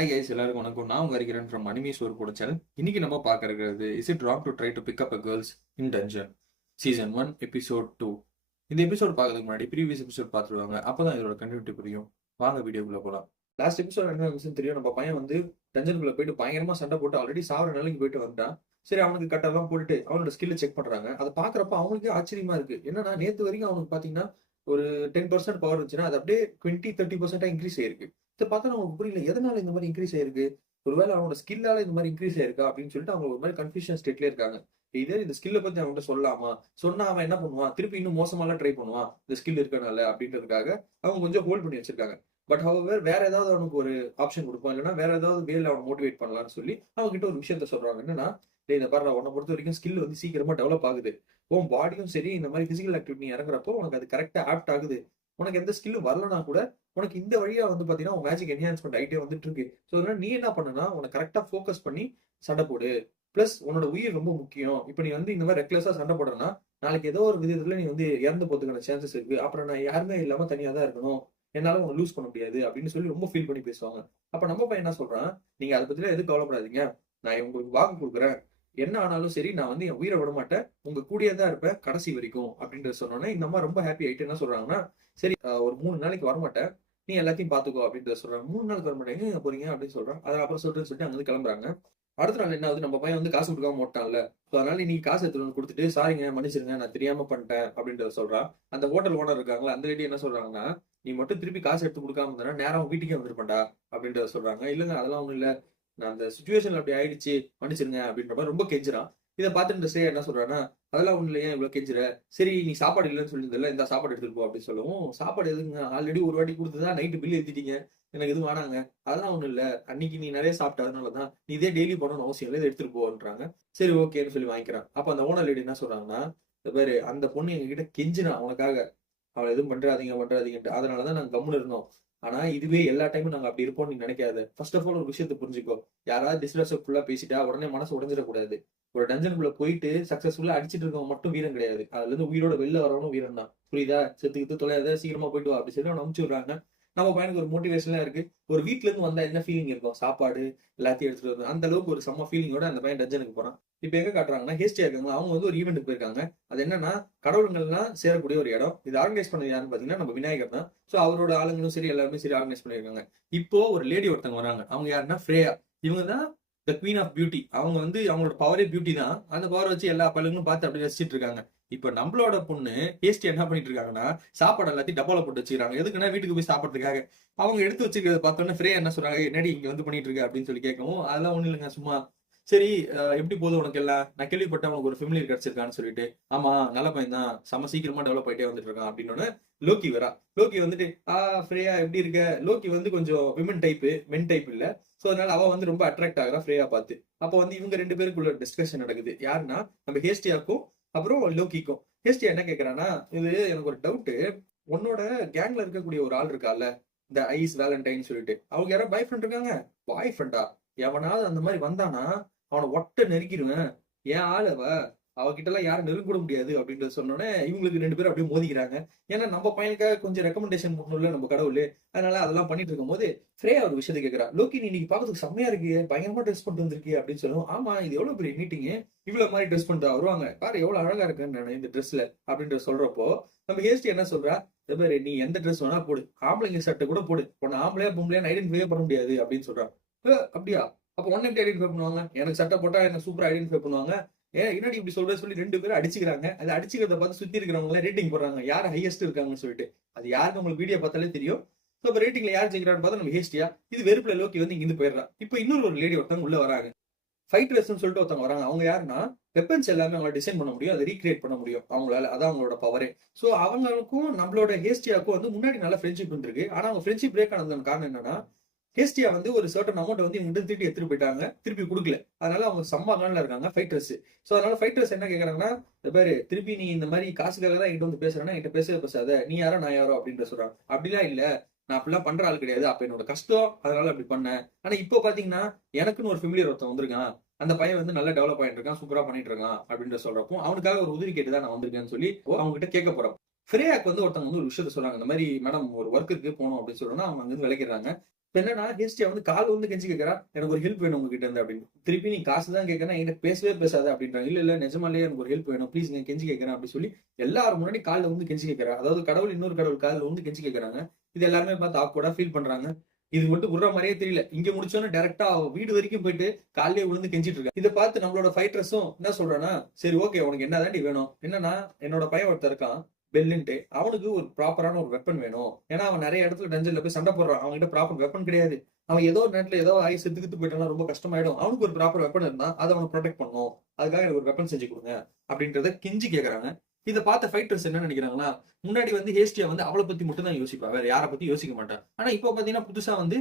Hi guys, எல்லாருக்கும் வணக்கம். நான் உங்க ஹரிகிரன் ஃப்ரம் அனிமி சோர் கூட சேனல். இன்னைக்கு நம்ம பார்க்க இருக்கிறது is it wrong to try to pick up a girls in dungeon season 1 episode 2. இந்த எபிசோட் பார்க்கறதுக்கு முன்னாடி ப்ரீவியஸ் எபிசோட் பார்த்துருவாங்க, அப்பதான் இதோட கண்டினியூட்டி புரியும். வாங்க வீடியோக்குள்ள போலாம். லாஸ்ட் எபிசோட் என்ன விஷயம் தெரியும். நம்ம பையன் வந்து டஞ்சனுக்குள்ள போயிட்டு பயங்கரமா சண்டை போட்டு ஆல்ரெடி சாவர நிலைக்கு போயிட்டு வந்துட்டான். சரி, அவனுக்கு கட்டெல்லாம் போட்டுட்டு அவனோட ஸ்கில்ல செக் பண்றாங்க. அதை பாக்குறப்ப அவங்களுக்கே ஆச்சரியமா இருக்கு. என்னன்னா நேத்து வரைக்கும் அவனுக்கு பாத்தீங்கன்னா ஒரு 10% பவர் இருந்துச்சுன்னா அது அப்படியே 20-30% இன்க்ரீஸ் ஆயிருக்கு. இதை பார்த்தா நமக்கு புரியல, எதனால இந்த மாதிரி இன்க்ரீஸ் ஆயிருக்கு. ஒருவேளை அவனோட ஸ்கில்லால இந்த மாதிரி இன்க்ரீஸ் ஆயிருக்கா அப்படின்னு சொல்லிட்டு அவங்க ஒரு மாதிரி கன்ஃபியூஷன் ஸ்டேட்ல இருக்காங்க. இதே இந்த ஸ்கில்ல பத்தி அவன்கிட்ட சொல்லாமா, சொன்னா அவன் என்ன பண்ணுவான், திருப்பி இன்னும் மோசமாலாம் ட்ரை பண்ணுவான் இந்த ஸ்கில் இருக்கனால அப்படின்றதுக்காக அவங்க கொஞ்சம் ஹோல்ட் பண்ணி வச்சிருக்காங்க. பட் ஹவர் வேற ஏதாவது அவனுக்கு ஒரு ஆப்ஷன் கொடுப்பான், இல்லைன்னா வேற ஏதாவது வேலை அவன் மோட்டிவேட் பண்ணலாம்னு சொல்லி அவங்க கிட்ட ஒரு விஷயத்த சொல்றாங்க. என்னன்னா, இந்த பாரு, உன்னை பொறுத்த வரைக்கும் ஸ்கில் வந்து சீக்கிரமா டெவலப் ஆகுது. உன் பாடியும் சரி, இந்த மாதிரி பிசிக்கல் ஆக்டிவிட்டி இறங்குறப்போ உனக்கு அது கரெக்டா ஆப்ட் ஆகுது. உனக்கு எந்த ஸ்கில்லும் வரலனா கூட உனக்கு இந்த வழியா வந்து பாத்தீங்கன்னா உன் மேஜிக் என்ஹான்ஸ்மெண்ட் ஆகிட்டே வந்துட்டு இருக்கு. ஸோ அதனால நீ என்ன பண்ணுனா, உனக்கு கரெக்டா ஃபோக்கஸ் பண்ணி சண்டை போடு. பிளஸ் உன்னோட உயிர் ரொம்ப முக்கியம். இப்போ நீ வந்து இந்த மாதிரி ரெக்லெஸா சண்டை போடுறனா நாளைக்கு ஏதோ ஒரு விதத்துல நீ வந்து இறந்து போறதுக்கான சான்சஸ் இருக்கு. அப்புறம் நான் யாருமே இல்லாம தனியா தான் இருக்கணும், என்னால உங்களை லூஸ் பண்ண முடியாது அப்படின்னு சொல்லி ரொம்ப ஃபீல் பண்ணி பேசுவாங்க. அப்ப நம்ம பையன் என்ன சொல்றான், நீங்க அதை பத்திலாம் எதுவும் கவலைப்படாதீங்க, நான் உங்களுக்கு வாக்கு கொடுக்குறேன், என்ன ஆனாலும் சரி நான் வந்து என் உயிரை விட மாட்டேன், உங்க கூடயே தான் இருப்பேன் கடைசி வரைக்கும் அப்படின்றத சொன்னோன்னே இந்த அம்மா ரொம்ப ஹாப்பி ஆயிட்டு என்ன சொல்றாங்கன்னா, சரி ஒரு 3 நாளைக்கு வரமாட்டேன், நீ எல்லாத்தையும் பாத்துக்கோ அப்படின்றத சொல்றாங்க. 3 நாளுக்கு வரமாட்டேங்க, எங்க போறீங்க அப்படின்னு சொல்றான். அதை அப்புறம் சொல்லிட்டு அங்க வந்து கிளம்புறாங்க. அடுத்த நாள் என்ன ஆகுது, நம்ம பையன் வந்து காசு கொடுக்காம போட்டான்ல. ஸோ அதனால நீ காசு எடுத்துட்டு வந்து கொடுத்துட்டு, சாரிங்க மன்னிச்சிருங்க நான் தெரியாம பண்ணிட்டேன் அப்படின்றத சொல்றான். அந்த ஹோட்டல் ஓனர் இருக்காங்களா, அந்த லேடி என்ன சொல்றாங்கன்னா, நீ மட்டும் திருப்பி காசு எடுத்து கொடுக்காம இருந்தா நேரம் வீட்டுக்கே வந்திருப்பேன்டா அப்படின்றத சொல்றாங்க. இல்லங்க அதெல்லாம் ஒண்ணும் இல்ல, நான் அந்த சுச்சுவேஷன்ல அப்படி ஆயிடுச்சு, மன்னிச்சிருங்க அப்படின்ற மாதிரி ரொம்ப கெஞ்சுறான். இதை பார்த்துட்டு இந்த என்ன சொல்றான்னா, அதெல்லாம் ஒண்ணு இல்லையா இவ்வளவு கெஞ்சுற, சரி நீ சாப்பாடு இல்லைன்னு சொல்லியிருந்தல, இந்த சாப்பாடு எடுத்துட்டு போ அப்படின்னு சொல்லவும், சாப்பாடு எதுங்க, ஆல்ரெடி ஒரு வாட்டி கொடுத்துதான் நைட்டு பில் ஏத்திட்டீங்க, எனக்கு எதுவும் வேணாங்க, அதெல்லாம் ஒண்ணும் இல்ல, அன்னைக்கு நீ நிறைய சாப்பிட்ட அதனாலதான், நீ இதே டெய்லி பண்ணணும்னு அவசியம் இல்லை, இதை எடுத்துட்டு போன்றாங்க. சரி ஓகேன்னு சொல்லி வாங்கிக்கிறான். அப்ப அந்த ஓனர் லேடி என்ன சொல்றாங்கன்னா, இந்த பேரு அந்த பொண்ணு எங்ககிட்ட கெஞ்சினா உனக்காக, அவளை எதுவும் பண்றாதீங்கன்ட்டு, அதனாலதான் நாங்க கம்முன்னு இருந்தோம். ஆனா இதுவே எல்லா டைமும் நாங்க அப்படி இருப்போம்னு நீ நினைக்காத. ஃபர்ஸ்ட் ஆஃப் ஆல் ஒரு விஷயத்தை புரிஞ்சுக்கோ, யாராவது டிஸ்ரெஸ்ஃபுல்லா பேசிட்டா உடனே மனசு உடைஞ்சிடக்கூடாது. ஒரு டஞ்சனுக்குள்ள போயிட்டு சக்சஸ்ஃபுல்லா அடிச்சிட்டு இருக்கவன் மட்டும் வீரன் கிடையாது, அதுல இருந்து உயிரோட வெளில வரவனும் வீரன் தான். புரியுதா? செத்துக்கிட்டு தொலையாத, சீக்கிரமா போயிட்டு வா அப்படி சொல்லி அவன் அனுப்பிச்சு விடுறாங்க. நம்ம பையனுக்கு ஒரு மோட்டிவேஷன்லாம் இருக்கு. ஒரு வீட்ல இருந்து வந்தா என்ன ஃபீலிங் இருக்கும், சாப்பாடு எல்லாத்தையும் எடுத்துட்டு வந்து அந்த அளவுக்கு ஒரு செம்ம ஃபீலிங்கோட அந்த பையன் டஞ்சனுக்கு போறான். இப்ப எங்க காட்டுறாங்கன்னா, ஹேஸ்டியா இருக்காங்க, அவங்க வந்து ஒரு ஈவெண்ட்டுக்கு போயிருக்காங்க. அது என்னன்னா, கடவுள்கள்லாம் சேரக்கூடிய ஒரு இடம். இது ஆர்கனைஸ் பண்ணது யாருன்னு பாத்தீங்கன்னா நம்ம விநாயகர் தான். சோ அவரோட ஆளுங்களும் சரி எல்லாருமே சரி ஆர்கனைஸ் பண்ணிருக்காங்க. இப்போ ஒரு லேடி ஒருத்தவங்க வராங்க. அவங்க யாருன்னா ஃப்ரேயா. இவங்க தான் த குவீன் ஆஃப் பியூட்டி. அவங்க வந்து அவங்களோட பவரே பியூட்டி தான். அந்த பவர் வச்சு எல்லா பழங்களும் பார்த்து அப்படி ரசிச்சிட்டு இருக்காங்க. இப்ப நம்மளோட பொண்ணு ஹேஸ்டி என்ன பண்ணிட்டு இருக்காங்கன்னா, சாப்பாடு எல்லாத்தையும் டப்பால போட்டு வச்சுக்கிறாங்க. எதுக்குன்னா வீட்டுக்கு போய் சாப்பிடுறதுக்காக. அவங்க எடுத்து வச்சுக்கிறத பார்த்தோன்னே ஃப்ரே என்ன சொல்றாங்க, என்னடி இங்க வந்து பண்ணிட்டு இருக்க அப்படின்னு சொல்லி கேட்கவும், அதெல்லாம் ஒண்ணு இல்லைங்க சும்மா. சரி எப்படி போகுது உனக்கு எல்லாம், நான் கேள்விப்பட்டேன் உனக்கு ஒரு ஃபெமிலியர் கிடைச்சிருக்கான்னு சொல்லிட்டு. ஆமா நல்ல பையன் தான், செம சீக்கிரமா டெவலப் ஆயிட்டே வந்துட்டு இருக்கான் அப்படின்னு லோக்கி வரா. லோக்கி வந்துட்டு ஃப்ரேயா எப்படி இருக்க. லோக்கி வந்து கொஞ்சம் விமன் டைப், மென் டைப் இல்ல. சோ அதனால அவ வந்து ரொம்ப அட்ராக்ட் ஆகுறா ஃப்ரேயா பார்த்து. அப்போ வந்து இவங்க 2 பேருக்குள்ள டிஸ்கஷன் நடக்குது. யாருன்னா நம்ம ஹேஸ்டியாக்கும் அப்புறம் லோக்கிக்கும். ஹேஸ்டியா என்ன கேக்குறான்னா, இது எனக்கு ஒரு டவுட், உன்னோட கேங்ல இருக்கக்கூடிய ஒரு ஆள் இருக்கால, இந்த ஐஸ் வேலண்டைன் சொல்லிட்டு, அவங்க யாரோ பாய் ஃப்ரெண்ட் இருக்காங்க. பாய் ஃப்ரெண்டா? எவனாவது அந்த மாதிரி வந்தானா அவனை ஒட்ட நெருக்கிடுவேன். ஏன் ஆள் அவகிட்ட எல்லாம் யாரும் நெருங்க கூட முடியாது அப்படின்றத சொன்னோன்னே இவங்களுக்கு 2 பேரும் அப்படியே மோதிக்கிறாங்க. ஏன்னா நம்ம பையனுக்காக கொஞ்சம் ரெக்கமெண்டேஷன் பண்ணல நம்ம கடவுள். அதனால அதெல்லாம் பண்ணிட்டு இருக்கும் போது ஃப்ரேயா ஒரு விஷயத்தை கேட்கறா, லோக்கி நீ இன்னைக்கு பாக்கிறதுக்கு செம்மையா இருக்கு, பயங்கரமா ட்ரெஸ் பண்ணிட்டு வந்திருக்கு அப்படின்னு சொல்லுவோம். ஆமா இது எவ்வளவு பெரிய மீட்டிங், இவ்வளவு மாதிரி ட்ரெஸ் பண்ணிட்டு வருவாங்க பாரு, எவ்வளவு அழகா இருக்குன்னு நான் இந்த ட்ரெஸ்ல அப்படின்ற சொல்றப்போ நம்ம ஹேஸ்டி என்ன சொல்றா, பாரு நீ எந்த ட்ரெஸ் வேணா போடு, ஆம்பளைங்க சட்டை கூட போடு, உன்னை ஆம்பளையா பொம்பளையா ஐடென்டிஃபை பண்ண முடியாது அப்படின்னு சொல்றான். அப்படியா, அப்ப ஒன்னு எப்படி ஐடென்டிஃபை பண்ணுவாங்க, எனக்கு சட்டை போட்டா என்ன சூப்பரா ஐடென்டிஃபை பண்ணுவாங்க, ஏன் என்னடி இப்படி சொல்ற சொல்லி 2 பேரும் அடிச்சுக்கிறாங்க. அது அடிச்சுக்கிறத பார்த்து சுத்தி இருக்கிறவங்க எல்லாம் ரேட்டிங் போடுறாங்க, யார் ஹையஸ்ட் இருக்காங்கன்னு சொல்லிட்டு. அது யாருக்கு உங்களுக்கு வீடியோ பார்த்தாலே தெரியும். இப்ப ரேட்டிங்ல யார் ஜெயிக்கிறான்னு பார்த்தா நம்ம ஹேஸ்டியா. இது வெறுப்புல லோக்கி வந்து இங்கிருந்து போயிடுறான். இப்போ இன்னொரு ஒரு லேடி ஒருத்தவங்க உள்ள வராங்க. ஃபைட்டர்ஸ்னு சொல்லிட்டு ஒருத்தவங்க வராங்க. அவங்க யாருன்னா, வெப்பன்ஸ் எல்லாமே அவங்க டிசைன் பண்ண முடியும், அதை ரீக்ரியேட் பண்ண முடியும் அவங்களால. அதான் அவங்களோட பவரே. சோ அவங்களுக்கும் நம்மளோட ஹேஸ்டியாவுக்கும் வந்து முன்னாடி நல்ல ஃப்ரெண்ட்ஷிப் இருக்கு. ஆனா அவங்க ஃப்ரெண்ட்ஷிப் பிரேக் ஆனதுக்கு காரணம் என்னன்னா, ஹேஸ்டியா வந்து ஒரு சர்டன் அமௌண்ட் வந்து இவங்க திருப்பி எடுத்துட்டு போயிட்டாங்க, திருப்பி கொடுக்கல. அதனால அவங்க சம்பாங்கல இருக்காங்க ஃபைட்டர்ஸ். சோ அதனால ஃபைட்டர்ஸ் என்ன கேக்குறாங்கன்னா, இந்த பேரு திருப்பி நீ இந்த மாதிரி காசுக்காக தான் என்கிட்ட வந்து பேசுறேன்னா என்கிட்ட பேசாத, நீ யாரோ நான் யாரோ அப்படின்னு சொல்றாங்க. அப்படிலாம் இல்ல, நான் அப்படிலாம் பண்ற ஆள் கிடையாது, அப்ப என்னோட கஷ்டம் அதனால அப்படி பண்ணேன். ஆனா இப்போ பாத்தீங்கன்னா எனக்குன்னு ஒரு ஃபெமிலியர் ஒருத்தன் வந்திருக்கான், அந்த பையன் வந்து நல்லா டெவலப் ஆயிட்டு இருக்கான், சூப்பரா பண்ணிட்டு இருக்கான் அப்படின்ற சொல்றப்போ அவனுக்காக ஒரு உதவி கேட்டுதான் நான் வந்திருக்கேன்னு சொல்லி அவங்க கிட்ட கேட்க போறோம். ஃப்ரேயாக்கு வந்து ஒருத்தவங்க வந்து ஒரு விஷயத்த சொல்றாங்க, இந்த மாதிரி மேடம் ஒரு ஒர்க்குக்கு போகணும் அப்படின்னு சொல்றோம்னா அவங்க வந்து விளைக்கிறாங்க. என்னன்னா ஹேஸ்டியா வந்து கால் வந்து கெஞ்சி கேட்கறா, எனக்கு ஒரு ஹெல்ப் வேணும் உங்ககிட்ட இருந்து அப்படின்னு. திருப்பி நீ காசு தான் கேட்கறேன், என்கிட்ட பேசவே பேசாத அப்படின்றாங்க. இல்ல இல்ல நிஜமாலே எனக்கு ஒரு ஹெல்ப் வேணும், ப்ளீஸ் நான் கெஞ்சி கேட்கறேன் அப்படின்னு சொல்லி எல்லாரும் முன்னாடி கால்ல வந்து கெஞ்சி கேட்கறா. அதாவது கடவுள் இன்னொரு கடவுள் கால்ல வந்து கெஞ்சி கேட்கறாங்க. இது எல்லாருமே பார்த்து ஆக்வர்டா ஃபீல் பண்றாங்க. இது மட்டும் விடுற மாதிரியே தெரியல. இங்க முடிச்சோன்னு டைரக்டா வீடு வரைக்கும் போயிட்டு காலையே விழுந்து கெஞ்சிட்டு இருக்கா. இதை பார்த்து நம்மளோட ஃபைட்டர்ஸும் என்ன சொல்றான்னா, சரி ஓகே உனக்கு என்னதாண்டி வேணும்? என்னன்னா என்னோட பையன் ஒருத்தர் இருக்கான் பெல்லுன்ட்டு, அவனுக்கு ஒரு ப்ராப்பரான ஒரு வெப்பன் வேணும். ஏன்னா அவன் நிறைய இடத்துல டஞ்சன்ல போய் சண்டை போடுறான், அவன்கிட்ட ப்ராப்பர் வெப்பன் கிடையாது. அவன் ஏதோ ஒரு நேரத்துல ஏதோ ஆகி செத்துக்கிட்டு போயிட்டானா ரொம்ப கஷ்டமாயிடும். அவனுக்கு ஒரு ப்ராப்பர் வெப்பன் இருந்தா அதை அவனை ப்ரொடெக்ட் பண்ணும், அதுக்காக எனக்கு ஒரு வெப்பன் செஞ்சு கொடுங்க அப்படின்றத கெஞ்சி கேக்குறாங்க. இதை பார்த்த ஃபைட்டர்ஸ் என்ன நினைக்கிறாங்கன்னா, முன்னாடி வந்து ஹேஸ்டியா வந்து அவளை பத்தி மட்டும் தான் யோசிப்பா, வேற யாரை பத்தி யோசிக்க மாட்டான். ஆனா இப்போ பாத்தீங்கன்னா புதுசா வந்து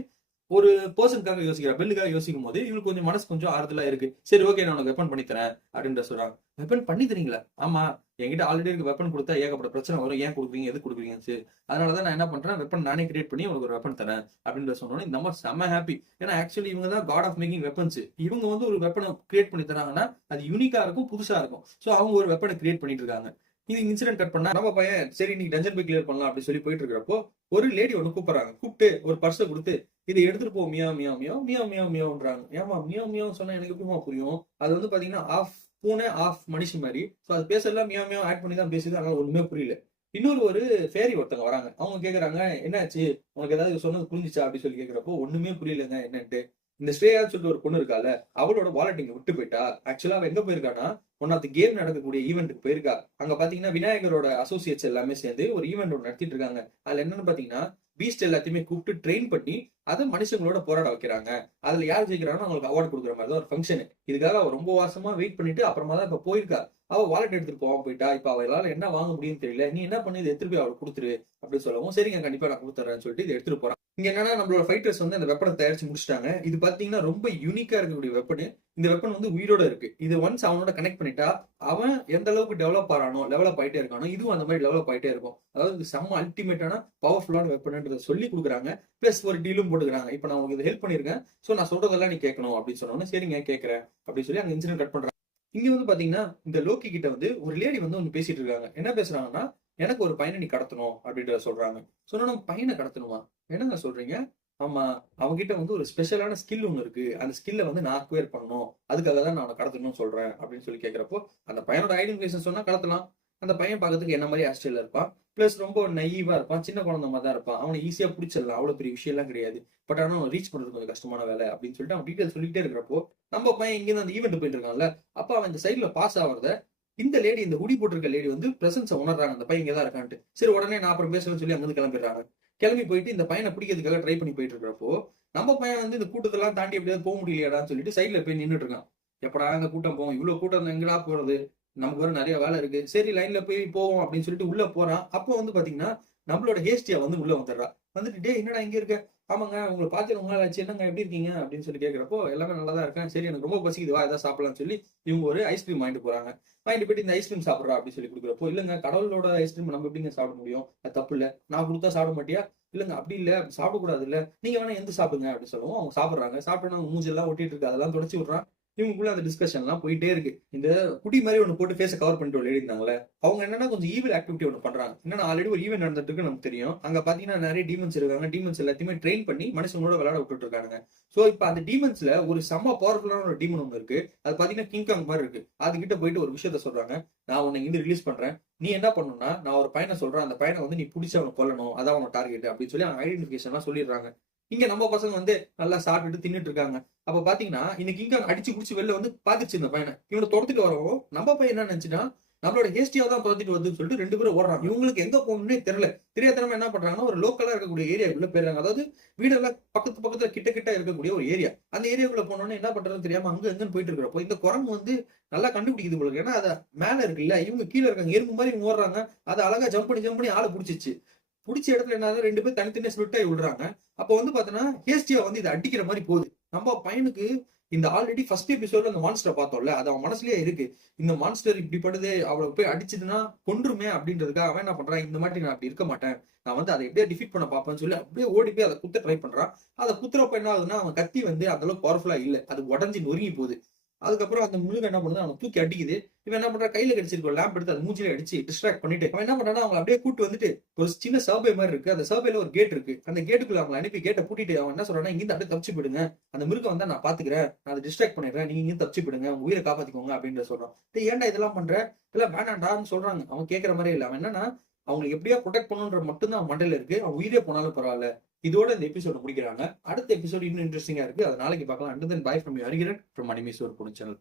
ஒரு பர்சனுக்காக யோசிக்கிறா, பெல்லுக்காக யோசிக்கும் போது இவங்களுக்கு கொஞ்சம் மனசு கொஞ்சம் ஆறுதலா இருக்கு. சரி ஓகே நான் உனக்கு வெப்பன் பண்ணி தரேன் அப்படின்ற சொல்றாங்க. வெப்பன் பண்ணி தரீங்களா? ஆமா, என்கிட்ட ஆல்ரெடி இருக்கு, வெப்பன் கொடுத்தா ஏகப்பட்ட பிரச்சனை வரும், ஏன் கொடுக்குறீங்க எது கொடுக்குறீங்க, சரி அதனாலதான் நான் என்ன பண்றேன், வெப்பன் நானே கிரியேட் பண்ணி உனக்கு ஒரு வெப்பன் தரேன் அப்படின்ற சொன்னோன்னே இந்த மாதிரி செம்ம ஹாப்பி. ஏன்னா ஆக்சுவலி இவங்க தான் காட் ஆஃப் மேக்கிங் வெப்பன்ஸ். இவங்க வந்து ஒரு வெப்பனை கிரியேட் பண்ணி தராங்கன்னா அது யூனிக்கா இருக்கும், புதுசா இருக்கும். சோ அவங்க ஒரு வெப்பனை கிரியேட் பண்ணிட்டு இருக்காங்க. இது இன்சிடென்ட் கட் பண்ணா நம்ம பையன் சரி நீ டஞ்சன் போய் கிளியர் பண்ணலாம் அப்படி சொல்லி போயிட்டு இருக்கிறப்போ ஒரு லேடி ஒண்ணு கூப்பிடுறாங்க. கூப்பிட்டு ஒரு பர்ஸை கொடுத்து இதை எடுத்துட்டு போ, மியா மியா மியா மியா மியா மியான்றாங்க. ஏமா மியா மியா சொன்னா எனக்கு எப்படிமா புரியும்? அது வந்து பாத்தீங்கன்னா ஆஃப் பூனை ஆஃப் மனுஷி மாதிரி. ஸோ அது பேசலாம் மியா மியா ஆட் பண்ணி தான் பேசுது, அதனால ஒண்ணுமே புரியல. இன்னொரு ஒரு ஃபேரி ஒருத்தவங்க வராங்க. அவங்க கேக்குறாங்க என்னாச்சு உனக்கு ஏதாவது சொன்னது புரிஞ்சிச்சா அப்படி சொல்லி கேக்குறப்போ ஒண்ணுமே புரியலங்க என்னன்ட்டு. இந்த ஸ்ரேயான்னு சொல்லிட்டு ஒரு பொண்ணு இருக்கால, அவளோட வாலெட் இங்க விட்டு போயிட்டா. ஆக்சுவலா அவ எங்க போயிருக்கானா, ஒன் ஆஃப் தி கேம் நடக்கக்கூடிய ஈவெண்ட்டுக்கு போயிருக்கா. அங்க பாத்தீங்கன்னா விநாயகரோட அசோசியேட்ஸ் எல்லாமே சேர்ந்து ஒரு ஈவெண்ட் ஒன்று நடத்திட்டு இருக்காங்க. அதுல என்னன்னு பாத்தீங்கன்னா பீஸ்ட் எல்லாத்தையுமே கூப்பிட்டு ட்ரெயின் பண்ணி அதை மனுஷங்களோட போராட வைக்கிறாங்க. அதுல யார் ஜெயிக்கிறாங்கன்னா அவங்களுக்கு அவார்டு கொடுக்குற மாதிரி தான் ஒரு ஃபங்க்ஷன். இதுக்காக அவ ரொம்ப வருஷமா வெயிட் பண்ணிட்டு அப்புறமா தான் இப்ப போயிருக்கா. அவ வாலெட் எடுத்துட்டு போவாம போயிட்டா. இப்ப அவளால என்ன வாங்க முடியும்னு தெரியல. நீ என்ன பண்ணி இதை எடுத்துட்டு போய் அவளுக்கு கொடுத்துரு அப்படின்னு சொல்லவும், சரிங்க கண்டிப்பா நான் கொடுத்துறேன்னு சொல்லிட்டு இதை எடுத்துட்டு போறான். இங்க என்னன்னா நம்மளோட ஃபைட்டர்ஸ் வந்து அந்த வெப்பனை தயாரிச்சு முடிச்சிட்டாங்க. இது பாத்தீங்கன்னா ரொம்ப யூனிக்கா இருக்கக்கூடிய வெப்பன். இந்த வெப்பன் வந்து உயிரோட இருக்கு. இது ஒன்ஸ் அவனோட கனெக்ட் பண்ணிட்டா அவன் எந்த அளவுக்கு டெவலப் ஆறானோ லெவலப் ஆயிட்டே இருக்கானோ இதுவும் அந்த மாதிரி டெவலப் ஆயிட்டே இருக்கும். அதாவது செம்ம அல்டிமேட்டான பவர்ஃபுல்லான வெப்பன்ன்றதை சொல்லி கொடுக்குறாங்க. பிளஸ் ஒரு டீலும் போட்டுக்கிறாங்க. இப்ப நான் உங்களுக்கு ஹெல்ப் பண்ணிருக்கேன், சோ நான் சொல்றதெல்லாம் நீ கேட்கணும் அப்படின்னு சொன்னோன்னு சரிங்க கேட்கறேன் அப்படின்னு சொல்லி அங்க இன்சிடென்ட் கட் பண்றாங்க. இங்க வந்து பாத்தீங்கன்னா இந்த லோக்கி கிட்ட வந்து ஒரு லேடி வந்து ஒன்று பேசிட்டு இருக்காங்க. என்ன பேசுறாங்கன்னா, எனக்கு ஒரு பையனை நீ கடத்தணும் அப்படின்றத சொல்றாங்க. சொன்னா பையனை கடத்தணுமா, என்னங்க சொல்றீங்க? ஆமா, அவன்கிட்ட வந்து ஒரு ஸ்பெஷலான ஸ்கில் ஒன்று இருக்கு, அந்த ஸ்கில்ல வந்து நான் அக்வயர் பண்ணணும், அதுக்காக தான் நான் அவனை கடத்தணும்னு சொல்றேன் அப்படின்னு சொல்லி கேட்கிறப்போ, அந்த பையனோட ஐடென்டிஃபிகேஷன் சொன்னா கடத்தலாம். அந்த பையன் பார்க்கறதுக்கு என்ன மாதிரி ஹேர்ஸ்டைல இருப்பான், பிளஸ் ரொம்ப நைவா இருப்பான், சின்ன குழந்தை மாதிரி தான் இருப்பான். அவனை ஈஸியா பிடிச்சிடலாம், அவ்வளவு பெரிய விஷயம் எல்லாம் கிடையாது. பட் ஆனா அவன் ரீச் பண்றது கொஞ்சம் கஷ்டமான வேலை அப்படின்னு சொல்லிட்டு அவன் டீட்டெயில் சொல்லிட்டே இருக்கிறப்போ, நம்ம பையன் இங்கிருந்து அந்த ஈவெண்ட் போயிட்டு இருக்கான்ல, அப்ப அவன் இந்த சைட்ல பாஸ் ஆகிறத இந்த லேடி, இந்த ஹுடி போட்டிருக்க லேடி வந்து பிரசன்ஸை உணர்றாங்க, அந்த பையன் இங்கதான் இருக்கான்ட்டு. சரி உடனே நான் அப்புறம் பேசுறேன்னு சொல்லி அங்கிருந்து கிளம்பிடுறாங்க. கிளம்பி போயிட்டு இந்த பையனை பிடிக்கிறதுக்காக ட்ரை பண்ணி போயிட்டு இருக்கிறப்போ, நம்ம பையன் வந்து இந்த கூட்டத்தெல்லாம் தாண்டி எப்படியாவது போக முடியலையாடான்னு சொல்லிட்டு சைட்ல போய் நின்றுட்டு இருக்கான். எப்படா இந்த கூட்டம் போவோம், இவ்வளவு கூட்டம் எங்கடா போறது, நமக்கு வர நிறைய வேலை இருக்கு, சரி லைன்ல போய் போவோம் அப்படின்னு சொல்லிட்டு உள்ள போறான். அப்போ வந்து பாத்தீங்கன்னா நம்மளோட ஹேஸ்டியா வந்து உள்ள வந்துடுறா. வந்துட்டு டே என்னடா இங்க இருக்க, ஆமாங்க உங்களை பார்த்து ரொம்ப நாள் ஆச்சு, என்னங்க எப்படி இருக்கீங்க அப்படின்னு சொல்லி கேட்கிறப்போ, எல்லாமே நல்லா தான் இருக்கேன், சரி எனக்கு ரொம்ப பசிக்குது வா ஏதாவது சாப்பிடலாம்னு சொல்லி இவங்க ஒரு ஐஸ்கிரீம் வாங்கிட்டு போறாங்க. வாங்கிட்டு போயிட்டு இந்த ஐஸ்கிரீம் சாப்பிட்றா அப்படின்னு சொல்லி கொடுக்குறப்போ, இல்லங்க கடவுளோட ஐஸ்கிரீம் நம்ம எப்படிங்க சாப்பிட முடியும், அது தப்பு இல்ல, நான் கொடுத்தா சாப்பிட மாட்டியா, இல்லங்க அப்படி இல்ல சாப்பிடக்கூடாது இல்ல, நீங்க வேணா எந்த சாப்பிடுங்க அப்படின்னு சொல்லுவோம். அவங்க சாப்பிடுறாங்க. சாப்பிட்டோன்னா அவங்க மூஞ்செல்லாம் ஒட்டிட்டு இருக்கு, அதெல்லாம் தொடச்சி விடுறான். இவங்களுக்குள்ள அந்த டிஸ்கஷன் எல்லாம் போயிட்டே இருக்கு. இந்த குடி மாதிரி ஒண்ணு போட்டு ஃபேஸை கவர் பண்ணிட்டு ஒரு இருந்தாங்களே, அவங்க என்னன்னா கொஞ்சம் ஈவில் ஆக்டிவிட்டி ஒன்று பண்றாங்க. என்னன்னா ஆல்ரெடி ஒரு ஈவென்ட் நடந்துட்டு இருக்கு நமக்கு தெரியும். அங்க பாத்தீங்கன்னா நிறைய டீமன்ஸ் இருக்காங்க. டீமன்ஸ் எல்லாத்தையுமே ட்ரெயின் பண்ணி மனுஷங்களோட விளையாட விட்டுட்டு இருக்காங்க. சோ இப்ப அந்த டீமன்ஸ்ல ஒரு செம்ம பவர்ஃபுல்லான ஒரு டீமன் ஒன்று இருக்கு. அது பாத்தீங்கன்னா கிங்காங் மாதிரி இருக்கு. அதுகிட்ட போயிட்டு ஒரு விஷயத்த சொல்றாங்க, நான் உன்னை இங்க ரிலீஸ் பண்றேன், நீ என்ன பண்ணணும்னா நான் ஒரு பையனை சொல்றேன், அந்த பையனை வந்து நீ பிடிச்ச அவனை கொல்லணும், அதான் அவனோட டார்கெட் அப்படின்னு சொல்லி அவங்க ஐடென்டிஃபிகேஷன் சொல்லிடுறாங்க. இங்க நம்ம பசங்க வந்து நல்லா சாப்பிட்டுட்டு தின்னுட்டு இருக்காங்க. அப்ப பாத்தீங்கன்னா இன்னைக்கு இங்க அடிச்சு குடிச்சு வெளில வந்து பாத்துச்சு இந்த பையனை. இவனை துரத்திட்டு வரவும் நம்ம பையன் என்ன நினைச்சுன்னா, நம்மளோட ஹேஸ்டியா தான் துரத்திட்டு வருதுன்னு சொல்லிட்டு ரெண்டு பேரும் ஓடுறாங்க. இவங்களுக்கு எங்க போகணும்னே தெரியல. தெரியாதனமா என்ன பண்றாங்கன்னா ஒரு லோக்கலா இருக்கக்கூடிய ஏரியாக்குள்ள போயிடுறாங்க. அதாவது வீடெல்லாம் பக்கத்து பக்கத்துல கிட்ட கிட்ட இருக்கக்கூடிய ஒரு ஏரியா. அந்த ஏரியாக்குள்ள போனோன்னே என்ன பண்றதுன்னு தெரியாம அங்க எங்கன்னு போயிட்டு இருக்கிறப்போ இந்த குரங்கு வந்து நல்லா கண்டுபிடிக்குது போல. ஏன்னா அத மேல இருக்குல்ல, இவங்க கீழே இருக்காங்க, எறும்பு மாதிரி இவங்க ஓடுறாங்க. அதை அழகா ஜம்ப் பண்ணி ஆளை பிடிச்சிச்சு. பிடிச்ச இடத்துல என்ன ரெண்டு பேரும் தனித்தனியா ஸ்பிளிட் ஆகி விடுறாங்க. அப்ப வந்து பாத்தீங்கன்னா ஹேஸ்டியா வந்து இதை அடிக்கிற மாதிரி போகுது. நம்ம பையனுக்கு இந்த ஆல்ரெடி ஃபர்ஸ்ட் எபிசோட்ல அந்த மான்ஸ்டர் பார்த்தோம்ல, அது அவன் மனசுலயே இருக்கு. இந்த மான்ஸ்டர் இப்படி படுது, அவளை போய் அடிச்சதுன்னா கொன்றுமே அப்படின்றதுக்காக அவன் என்ன பண்றான், இந்த மாதிரி நான் அப்படி இருக்க மாட்டேன், நான் வந்து அதை எப்படியா டிஃபீட் பண்ண பார்ப்பேன்னு சொல்லி அப்படியே ஓடி போய் அதை குத்த ட்ரை பண்றான். அதை குத்துறப்ப என்ன ஆகுதுன்னா அவன் கத்தி வந்து அந்த அளவுக்கு பவர்ஃபுல்லா இல்ல, அது உடஞ்சி நொறுங்கி போகுது. அதுக்கப்புறம் அந்த மிருகம் என்ன பண்ணுது, அவனை தூக்கி அடிக்குது. இவன் என்ன பண்றான், கையில கிடைச்சிருக்க லேம்ப் எடுத்து அது மூஞ்சில அடிச்சு டிஸ்ட்ராக்ட் பண்ணிட்டு அவன் என்ன பண்றான்னா அவங்க அப்படியே கூட்டு வந்துட்டு ஒரு சின்ன சர்வே மாதிரி இருக்கு. அந்த சர்வேல ஒரு கேட் இருக்கு. அந்த கேட்டுக்குள்ள அவங்க அனுப்பி கேட்டை பூட்டிட்டு அவன் என்ன சொல்றான்னா, இங்கிருந்து அப்படியே தப்பிச்சு போயிடுங்க, அந்த மிருகம் வந்தா நான் பாத்துக்கிறேன், நான் அதை டிஸ்ட்ராக்ட் பண்ணிடுறேன், நீங்க இங்கிருந்து தப்பிச்சு போயிடுங்க, உங்க உயிரை காப்பாத்திக்கோங்க அப்படின்னு சொல்றான். ஏன்டா இதெல்லாம் பண்ற, இல்ல வேணாண்டான்னு சொல்றாங்க. அவன் கேட்கற மாதிரி இல்ல. அவன் என்னன்னா அவங்களுக்கு எப்படியா ப்ரொடெக்ட் பண்ணணுன்ற மட்டும் தான் அவன் மண்டையில இருக்கு. அவன் உயிரே போனாலும் பரவாயில்ல. இதோட இந்த எபிசோட முடிக்கிறாங்க. அடுத்த எபிசோட் இன்னும் இன்ட்ரெஸ்டிங்கா இருக்கு. அது நாளைக்கு பார்க்கலாம். And then bye from you Hariharan from அனிமி சோர் சேனல்.